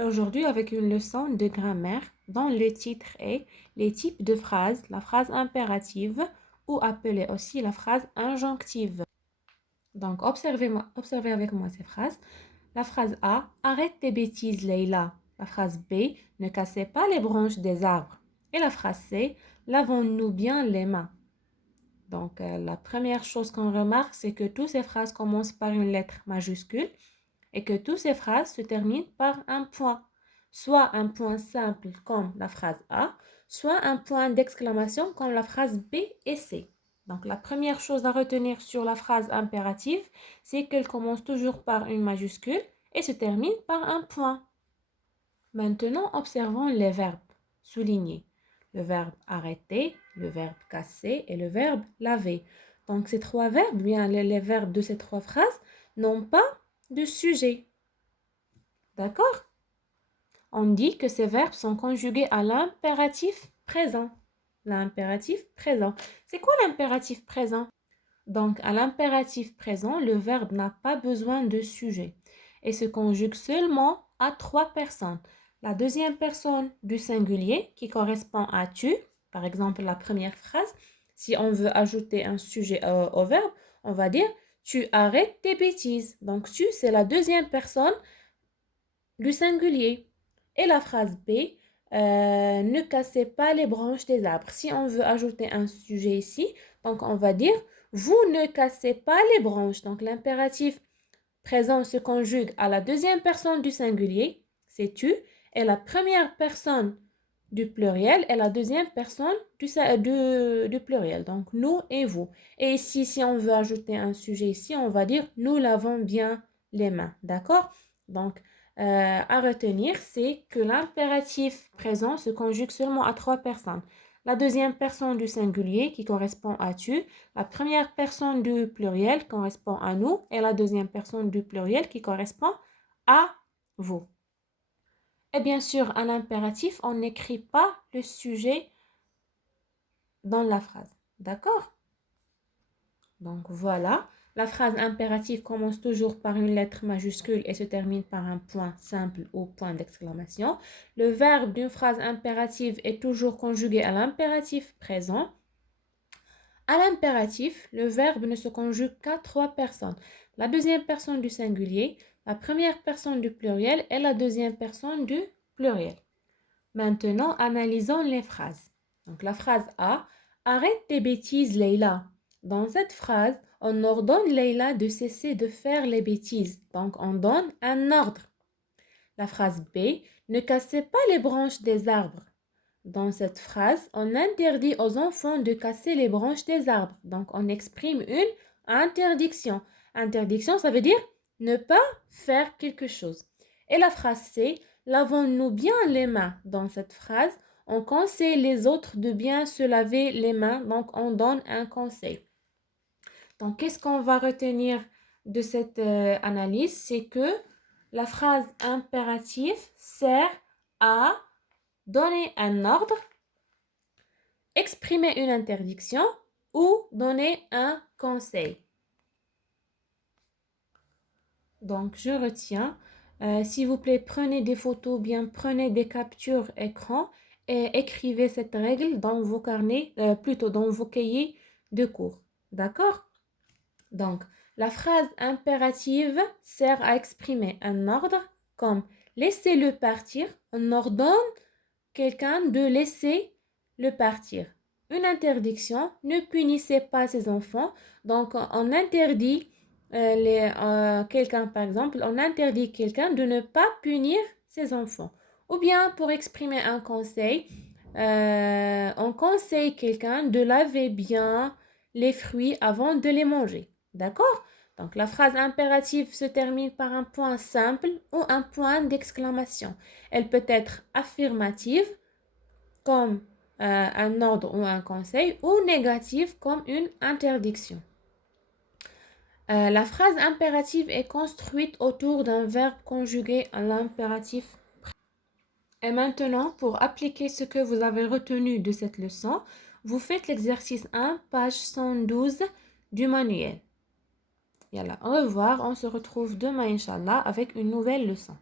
Et aujourd'hui avec une leçon de grammaire dont le titre est les types de phrases, la phrase impérative ou appelée aussi la phrase injonctive. Donc observez avec moi ces phrases. La phrase A, arrête tes bêtises Leïla. La phrase B, ne cassez pas les branches des arbres. Et la phrase C, lavons-nous bien les mains. Donc la première chose qu'on remarque, c'est que toutes ces phrases commencent par une lettre majuscule et que toutes ces phrases se terminent par un point. Soit un point simple comme la phrase A, soit un point d'exclamation comme la phrase B et C. Donc la première chose à retenir sur la phrase impérative, c'est qu'elle commence toujours par une majuscule et se termine par un point. Maintenant, observons les verbes soulignés. Le verbe arrêter, le verbe casser et le verbe laver. Donc ces trois verbes, bien les verbes de ces trois phrases, n'ont pas de sujet. D'accord? On dit que ces verbes sont conjugués à l'impératif présent. L'impératif présent. C'est quoi l'impératif présent? Donc, à l'impératif présent, le verbe n'a pas besoin de sujet et se conjugue seulement à trois personnes. La deuxième personne du singulier qui correspond à tu, par exemple la première phrase, si on veut ajouter un sujet au verbe, on va dire tu arrêtes tes bêtises. Donc, tu, c'est la deuxième personne du singulier. Et la phrase B, ne cassez pas les branches des arbres. Si on veut ajouter un sujet ici, donc on va dire vous ne cassez pas les branches. Donc l'impératif présent se conjugue à la deuxième personne du singulier, c'est tu, et la première personne du pluriel et la deuxième personne du pluriel. Donc nous et vous. Et ici, si on veut ajouter un sujet ici, on va dire nous lavons bien les mains. D'accord? Donc à retenir, c'est que l'impératif présent se conjugue seulement à trois personnes. La deuxième personne du singulier qui correspond à tu, la première personne du pluriel correspond à nous et la deuxième personne du pluriel qui correspond à vous. Et bien sûr, à l'impératif, on n'écrit pas le sujet dans la phrase. D'accord? Donc voilà. La phrase impérative commence toujours par une lettre majuscule et se termine par un point simple ou point d'exclamation. Le verbe d'une phrase impérative est toujours conjugué à l'impératif présent. À l'impératif, le verbe ne se conjugue qu'à trois personnes. La deuxième personne du singulier, la première personne du pluriel et la deuxième personne du pluriel. Maintenant, analysons les phrases. Donc la phrase A, arrête tes bêtises Leïla. Dans cette phrase, on ordonne Leïla de cesser de faire les bêtises. Donc on donne un ordre. La phrase B, ne cassez pas les branches des arbres. Dans cette phrase, on interdit aux enfants de casser les branches des arbres. Donc on exprime une interdiction. Interdiction, ça veut dire ne pas faire quelque chose. Et la phrase C, lavons-nous bien les mains. Dans cette phrase, on conseille les autres de bien se laver les mains. Donc on donne un conseil. Donc, qu'est-ce qu'on va retenir de cette analyse? C'est que la phrase impérative sert à donner un ordre, exprimer une interdiction ou donner un conseil. Donc, je retiens. S'il vous plaît, prenez des photos, bien prenez des captures écran et écrivez cette règle dans vos carnets, plutôt dans vos cahiers de cours. D'accord? Donc, la phrase impérative sert à exprimer un ordre comme laissez-le partir. On ordonne quelqu'un de laisser le partir. Une interdiction, ne punissez pas ses enfants. Donc, on interdit quelqu'un, par exemple, on interdit quelqu'un de ne pas punir ses enfants. Ou bien, pour exprimer un conseil, on conseille quelqu'un de laver bien les fruits avant de les manger. D'accord? Donc, la phrase impérative se termine par un point simple ou un point d'exclamation. Elle peut être affirmative, comme un ordre ou un conseil, ou négative, comme une interdiction. La phrase impérative est construite autour d'un verbe conjugué à l'impératif. Et maintenant, pour appliquer ce que vous avez retenu de cette leçon, vous faites l'exercice 1, page 112 du manuel. Yalla, au revoir, on se retrouve demain, Inch'Allah, avec une nouvelle leçon.